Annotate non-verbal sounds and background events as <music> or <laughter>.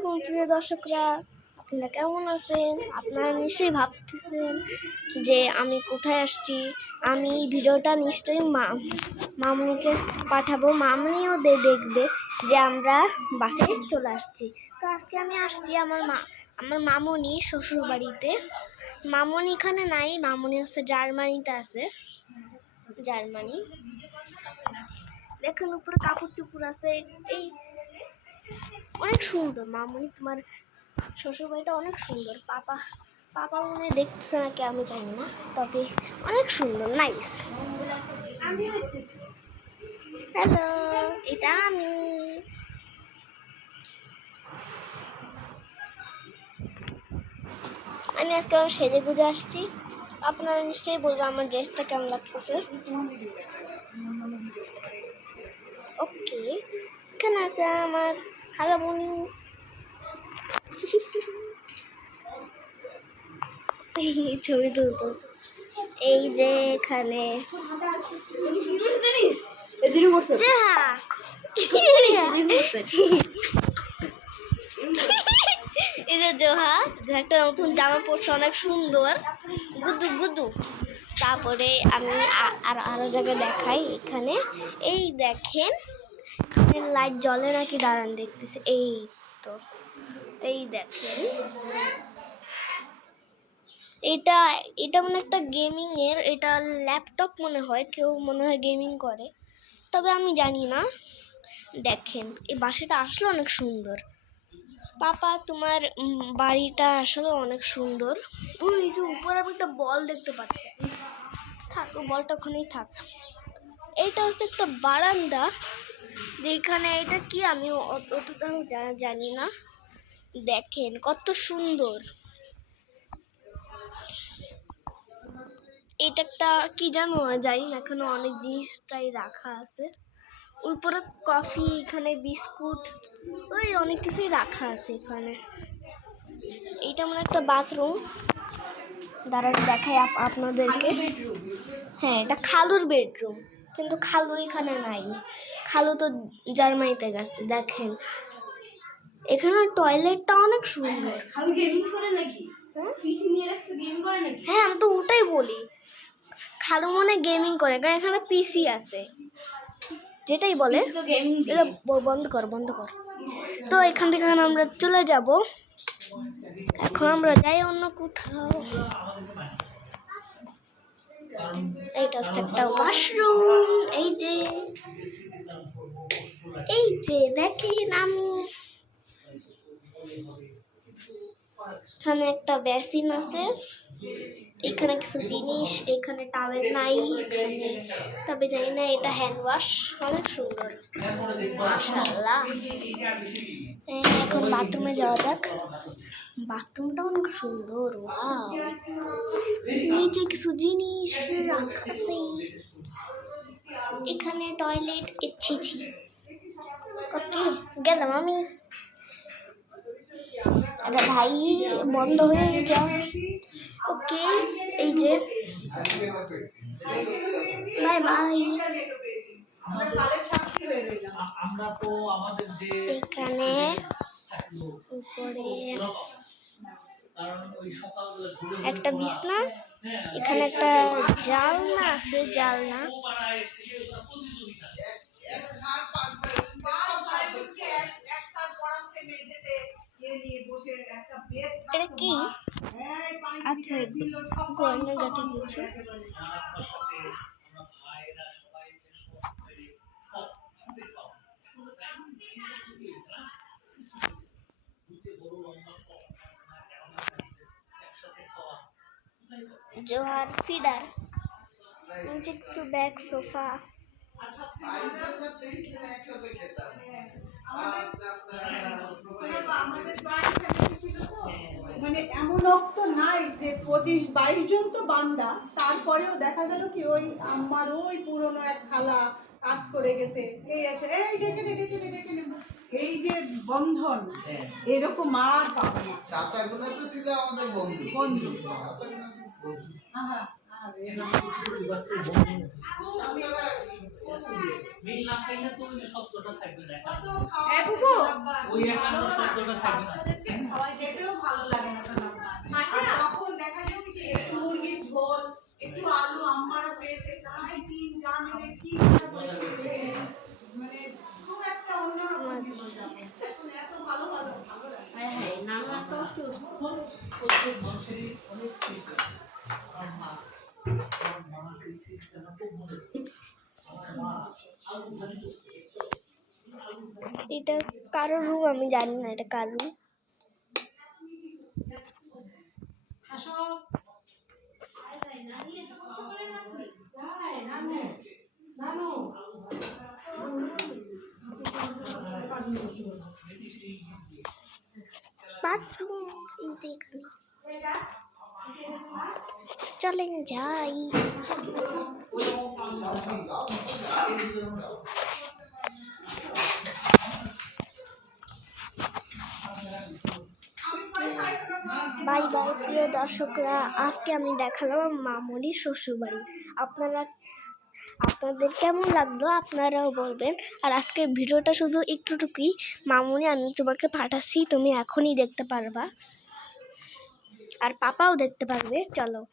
আলাইকুম প্রিয় দর্শকরা, আপনারা কেমন আছেন? আপনারা নিশ্চয়ই ভাবতেছেন যে আমি কোথায় আসছি? আমি ভিডিওটা নিশ্চয়ই মা, মামনিকে পাঠাবো। মামনিও দে, দেখবে যে আমরা বাসে চলে আসছি। তো আজকে আমি আসছি আমার মা, আমার মামনি শ্বশুর বাড়িতে মামনি এখানে নাই, মামনি হচ্ছে জার্মানিতে আছে। জার্মানি। দেখুন, উপরে কাপড় চুপড় আছে। এই অনেক সুন্দর মামনি তোমার শ্বশুর বাড়িটা অনেক সুন্দর। পাপা পাপা মনে দেখতেছে নাকি আমি জানি না, তবে অনেক সুন্দর নাইস হ্যালো এটা আমি। আমি আজকে আমার সেজে গুজে আসছি। আপনারা নিশ্চয়ই বলব আমার ড্রেসটা কেমন লাগতেছে। ওকে এখানে আছে আমার খালামণি <laughs> ছবি তুলতেছে এই যে এখানে। এই যে জোহা একটা নতুন জামা পরছে, অনেক সুন্দর। গুদু গুদু তারপরে আমি আর আরও জায়গায় দেখাই এখানে। এই দেখেন এখানে লাইট জ্বলে নাকি? দাঁড়ান, দেখতেছে। এই তো, এই দেখেন। এটা এটা মনে একটা গেমিং এর, এটা ল্যাপটপ মনে হয়, কেউ মনে হয় গেমিং করে। তবে আমি জানি না। দেখেন, এই বাসাটা আসলে অনেক সুন্দর। পাপা, তোমার বাড়িটা আসলে অনেক সুন্দর। ওই যে উপরে আমি একটা বল দেখতে পাচ্ছি। থাক বলটা ওখানেই থাক। এইটা হচ্ছে একটা বারান্দা। যেখানে এটা কি আমি অতটাও জানি না। দেখেন কত সুন্দর। এটা একটা কি জানো জানি না, এখানে অনেক জিনিসটাই রাখা আছে। উপরে কফি, এখানে বিস্কুট, ওই অনেক কিছুই রাখা আছে এখানে। এইটা মানে একটা বাথরুম। দাঁড়ান দেখাই আপ- আপনাদেরকে। হ্যাঁ এটা খালুর বেডরুম। কিন্তু খালু এখানে নাই। খালু তো জার্মানিতে গেছে দেখেন। এখানে টয়লেটটা অনেক সুন্দর। খালি গেমিং করে নাকি? হ্যাঁ? করে নাকি? হ্যাঁ আমি তো ওটাই বলি। খালু মনে গেমিং করে কারণ এখানে পিসি আছে। যেটাই বলে এটা বন্ধ কর বন্ধ কর। তো এখান থেকে আমরা চলে যাব। এখন আমরা যাই অন্য কোথাও। এইটা হচ্ছে একটা ওয়াশরুম এই যে এই যে দেখেন আমি। এখানে একটা বেসিন আছে। এখানে কিছু জিনিস, এখানে টাওয়েল নাই, এখানে তবে জানি না, এটা হ্যান্ড ওয়াশ অনেক সুন্দর। মাশাআল্লাহ। এই এখন বাথরুমে যাওয়া যাক। বাথরুমটা অনেক সুন্দর ওয়াও নিচে কিছু জিনিস রাখা এখানে টয়লেট ইচ্ছি ওকে গেলাম আমি। আরে ভাই, বন্ধ হয়ে যাও ওকে, এই যে। Bye bye. যে এখানে একটা বিছনা, এখানে একটা জালনা আছে, জালনা। এটা কি? আচ্ছা গয়না জোহার ফিডার নিচে কিছু ব্যাগ সোফা। মানে এমন রক্ত নাই যে পঁচিশ বাইশ জন তো বান্দা তারপরেও দেখা গেল কি ওই আমার ওই পুরনো এক খালা কাজ করে গেছে। এই এসে এই ডেকে ডেকে ডেকে ডেকে নেব। এই যে বন্ধন এরকম আর পাবো না চাচাগুলো তো ছিল আমাদের বন্ধু। বন্ধু। চাচাগুলো ছিল বন্ধু। তো বন্ধু মিল না খাইলে তো ওই শব্দটা থাকবে না ওই একান্ন শব্দটা থাকবে না। বাচ্চাদেরকে খাওয়াই খেতেও ভালো লাগে না তখন দেখা গেছে কি একটু মুরগির ঝোল একটু আলু আম্মারা পেয়েছে তাই তিন যা মিলে কি মজা মানে খুব একটা অন্যরকম জীবনযাপন। এখন এত ভালো ভালো ভালো লাগে। হ্যাঁ হ্যাঁ প্রত্যেক মানুষেরই অনেক স্মৃতি আছে। আমার মা আমার মা সেই স্মৃতিটা খুব মনে আমার মা। এটা কারও রুম আমি জানি না এটা কার রুম বাথরুম চলেন যাই। বাই বাই, প্রিয় দর্শকরা, আজকে আমি দেখালাম মামুলি শ্বশুরবাড়ি। আপনারা, আপনাদের কেমন লাগল আপনারাও বলবেন। আর আজকের ভিডিওটা শুধু একটুটুকুই। মামুনি, আমি তোমাকে পাঠাচ্ছি, তুমি এখনই দেখতে পারবা। আর পাপাও দেখতে পারবে, চলো।